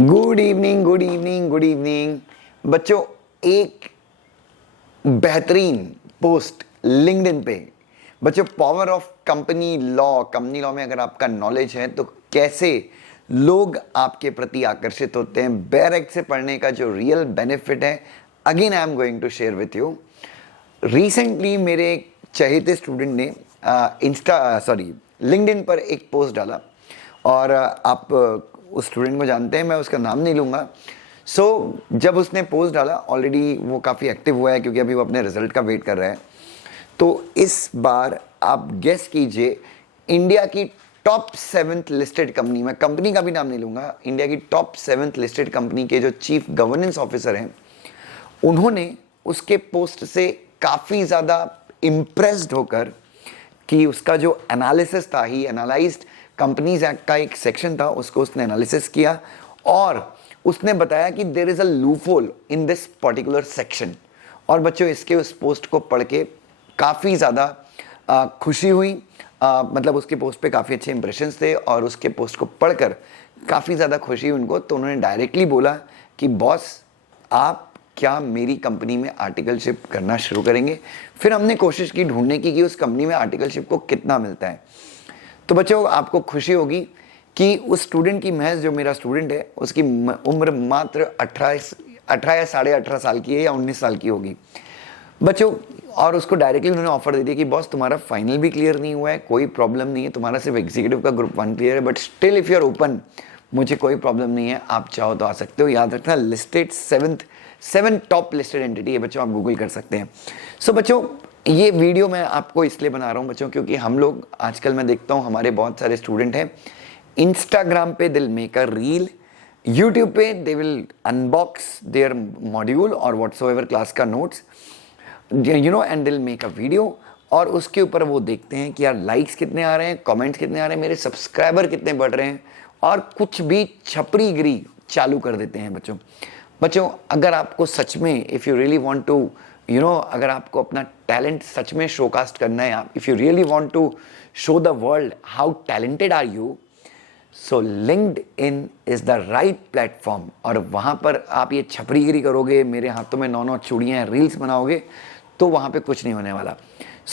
Good evening good evening good evening बच्चों। एक बेहतरीन पोस्ट लिंक्डइन पे बच्चों, पावर ऑफ कंपनी लॉ में अगर आपका नॉलेज है तो कैसे लोग आपके प्रति आकर्षित होते हैं, बैरेक्ट से पढ़ने का जो रियल बेनिफिट है, again I am going to share with you. Recently मेरे एक चहेते स्टूडेंट ने लिंक्डइन पर एक पोस्ट डाला और आप उस स्टूडेंट को जानते हैं, मैं उसका नाम नहीं लूँगा। जब उसने पोस्ट डाला, ऑलरेडी वो काफ़ी एक्टिव हुआ है क्योंकि अभी वो अपने रिजल्ट का वेट कर रहा है। तो इस बार आप गेस कीजिए, इंडिया की टॉप 7th लिस्टेड कंपनी, मैं कंपनी का भी नाम नहीं लूँगा, इंडिया की टॉप 7th लिस्टेड कंपनी के जो चीफ गवर्नेंस ऑफिसर हैं, उन्होंने उसके पोस्ट से काफ़ी ज़्यादा इम्प्रेस्ड होकर कि उसका जो एनालिसिस था, ही एनालाइज्ड कंपनीज एक्ट का एक सेक्शन था, उसको उसने एनालिसिस किया और उसने बताया कि there is a loophole in this particular section. और बच्चों, इसके उस पोस्ट को पढ़ के काफ़ी ज़्यादा खुशी हुई। मतलब उसके पोस्ट पे काफ़ी अच्छे इंप्रेशंस थे और उसके पोस्ट को पढ़कर काफ़ी ज़्यादा खुशी हुई उनको। तो उन्होंने डायरेक्टली बोला कि बॉस, आप क्या मेरी कंपनी में आर्टिकलशिप करना शुरू करेंगे? फिर हमने कोशिश की ढूंढने की कि उस कंपनी में आर्टिकलशिप को कितना मिलता है। तो बच्चों, आपको खुशी होगी कि उस स्टूडेंट की, महज जो मेरा स्टूडेंट है, उसकी उम्र मात्र 18 या 18.5 साल की है या 19 साल की होगी बच्चों। और उसको डायरेक्टली उन्होंने ऑफर दे दिया कि बॉस, तुम्हारा फाइनल भी क्लियर नहीं हुआ है, कोई प्रॉब्लम नहीं है, तुम्हारा सिर्फ एग्जीक्यूटिव का ग्रुप 1 क्लियर है, but still if you are open, मुझे कोई प्रॉब्लम नहीं है, आप चाहो तो आ सकते हो। याद रखना, लिस्टेड 7 टॉप लिस्टेड एंटिटी है बच्चों, आप गूगल कर सकते हैं। बच्चों, ये वीडियो मैं आपको इसलिए बना रहा हूँ बच्चों, क्योंकि हम लोग आजकल, मैं देखता हूँ हमारे बहुत सारे स्टूडेंट हैं, इंस्टाग्राम पे दिल मेक अ रील, यूट्यूब पे they will unbox their module और व्हाट्सएवर क्लास का notes, and they'll make a video, और उसके ऊपर वो देखते हैं कि यार लाइक्स कितने आ रहे हैं, कमेंट्स कितने आ रहे हैं, मेरे सब्सक्राइबर कितने बढ़ रहे हैं, और कुछ भी छपरीगिरी चालू कर देते हैं बच्चों। अगर आपको सच में, if you really want to अगर आपको अपना टैलेंट सच में शोकास्ट करना है, if you really want to show the world how talented are you, so LinkedIn is the right platform. और वहाँ पर आप ये छपरीगिरी करोगे, मेरे हाथों में 9 चूड़ियाँ, रील्स बनाओगे, तो वहाँ पे कुछ नहीं होने वाला।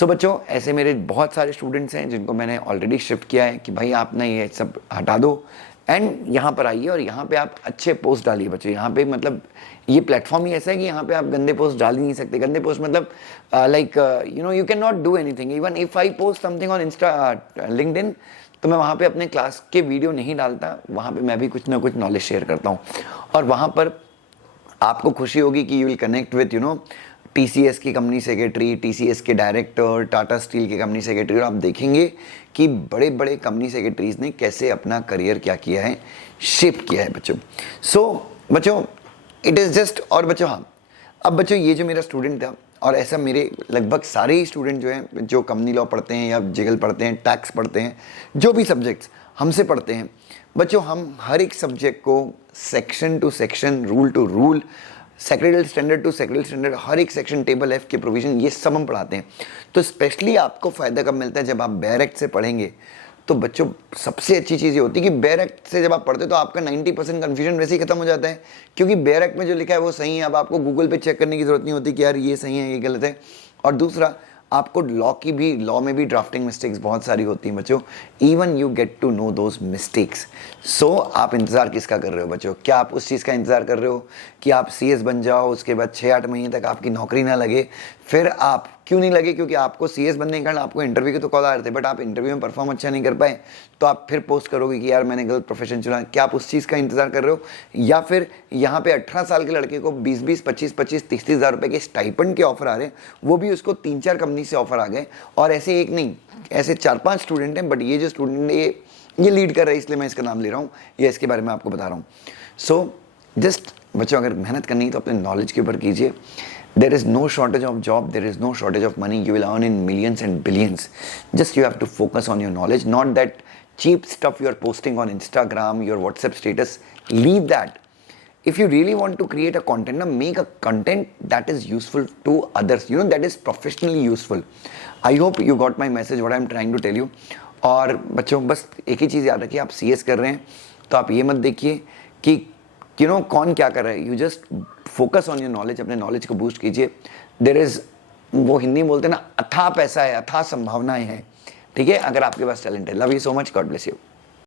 बच्चों, ऐसे मेरे बहुत सारे स्टूडेंट्स हैं जिनको मैंने ऑलरेडी शिफ्ट किया है कि भाई आप ना ये सब हटा दो एंड यहाँ पर आइए और यहाँ पे आप अच्छे पोस्ट डालिए बच्चों। यहाँ पे मतलब ये प्लेटफॉर्म ही ऐसा है कि यहाँ पे आप गंदे पोस्ट डाल ही नहीं सकते। गंदे पोस्ट मतलब like you can not do anything. Even if I post something on LinkedIn, तो मैं वहाँ पे अपने क्लास के वीडियो नहीं डालता, वहाँ पे मैं भी कुछ ना कुछ नॉलेज शेयर करता हूँ। और वहाँ पर आपको खुशी होगी कि you will connect with TCS की कंपनी सेक्रेटरी, TCS के डायरेक्टर, टाटा स्टील के कंपनी सेक्रेटरी, और आप देखेंगे कि बड़े बड़े कंपनी सेक्रेटरीज ने कैसे अपना करियर क्या किया है, शेप किया है बच्चों। बच्चों, इट इज़ जस्ट, और बच्चों हाँ, अब बच्चों ये जो मेरा स्टूडेंट था, और ऐसा मेरे लगभग सारे ही स्टूडेंट जो हैं, जो कंपनी लॉ पढ़ते हैं या जिगल पढ़ते हैं, टैक्स पढ़ते हैं, जो भी सब्जेक्ट्स हमसे पढ़ते हैं बच्चों, हम हर एक सब्जेक्ट को section to section, rule to rule, secretary standard to secretary standard, हर एक सेक्शन, टेबल एफ के प्रोविजन, ये सब हम पढ़ाते हैं। तो स्पेशली आपको फ़ायदा कब मिलता है? जब आप बैरेक्ट से पढ़ेंगे। तो बच्चों, सबसे अच्छी चीज़ ये होती है कि बैरेक्ट से जब आप पढ़ते हो तो आपका 90% कन्फ्यूजन वैसे ही खत्म हो जाता है, क्योंकि बैरेक्ट में जो लिखा है वो सही है। अब आपको गूगल पे चेक करने की ज़रूरत नहीं होती कि यार ये सही है, ये गलत है। और दूसरा, आपको लॉ में भी ड्राफ्टिंग मिस्टेक्स बहुत सारी होती हैं बच्चों। Even you get to know those mistakes. आप इंतज़ार किसका कर रहे हो बच्चों? क्या आप उस चीज़ का इंतज़ार कर रहे हो कि आप CS बन जाओ, उसके बाद 6-8 महीने तक आपकी नौकरी ना लगे? फिर आप क्यों नहीं लगे? क्योंकि आपको CS बनने के कारण आपको इंटरव्यू के तो कॉल आ रहे थे, बट आप इंटरव्यू में परफॉर्म अच्छा नहीं कर पाए, तो आप फिर पोस्ट करोगे कि यार मैंने गलत प्रोफेशन चुना। क्या आप उस चीज़ का इंतज़ार कर रहे हो? या फिर यहाँ पे 18 साल के लड़के को 20-20, 25-25, 30-30 हज़ार रुपये के स्टाइपेंड के ऑफर आ रहे हैं, वो भी उसको 3-4 कंपनी से ऑफर आ गए, और ऐसे एक नहीं, ऐसे 4-5 स्टूडेंट हैं। बट ये जो स्टूडेंट है, ये लीड कर रहा है, इसलिए मैं इसका नाम ले रहा हूँ, या इसके बारे में आपको बता रहा हूँ। जस्ट बच्चों, अगर मेहनत करनी है तो अपने नॉलेज के ऊपर कीजिए। There is no shortage of job, there is no shortage of money. You will earn in millions and billions. Just you have to focus on your knowledge, not that cheap stuff you are posting on Instagram, your WhatsApp status. Leave that. If you really want to create a content, make a content that is useful to others, that is professionally useful. I hope you got my message, what I am trying to tell you. और बच्चों, बस एक ही चीज़ याद रखिए, आप CS कर रहे हैं तो आप ये मत देखिए कि यू नो कौन क्या कर रहा है, you just focus on your knowledge, अपने नॉलेज को बूस्ट कीजिए। देर इज, वो हिंदी में बोलते हैं ना, अथाह पैसा है, अथाह संभावनाएं हैं, ठीक है, अगर आपके पास टैलेंट है। Love you so much, God bless you.